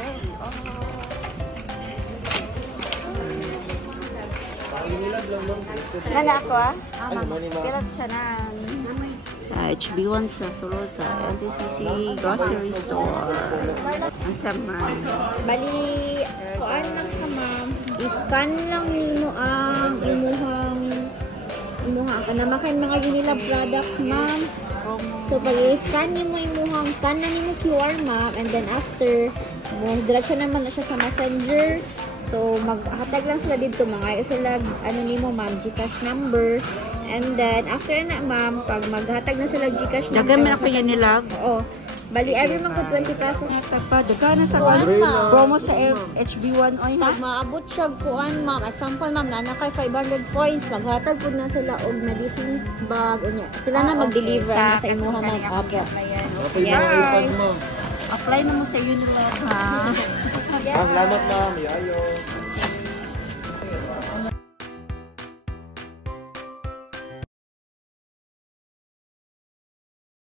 cherry. Oh. Nana ako ah? Kirat siya na. HB1 sa sulod sa LTCC grocery store. Ang saman. Bali, kuan lang ka ma'am. I-scan lang nimo ang imuhang kana makan mga Unilab products ma'am. So pag i-scan nimo imuhang scan na nimo QR ma'am, and then after mo diretso naman na siya sa Messenger. So maghatag lang sila dito mga sila ano nimo ma'am GCash number. And then, after na, ma'am, pag maghatag na sila Gcash na. Dagan mo ako yan nilag. Oo. Bali, every month ko 20 pesos. Tagpa, dagan na sa promo sa HB1 oy ha? Pag maabot siya kuan, ma'am. Example, ma'am, na kay 500 points. Maghatag po na sila og medicine bag. Unya. Sila na mag-deliver na sa imuha, ma'am. Okay. Yes. Apply na mo sa Unilab ha? Salamat ma'am. Yayo.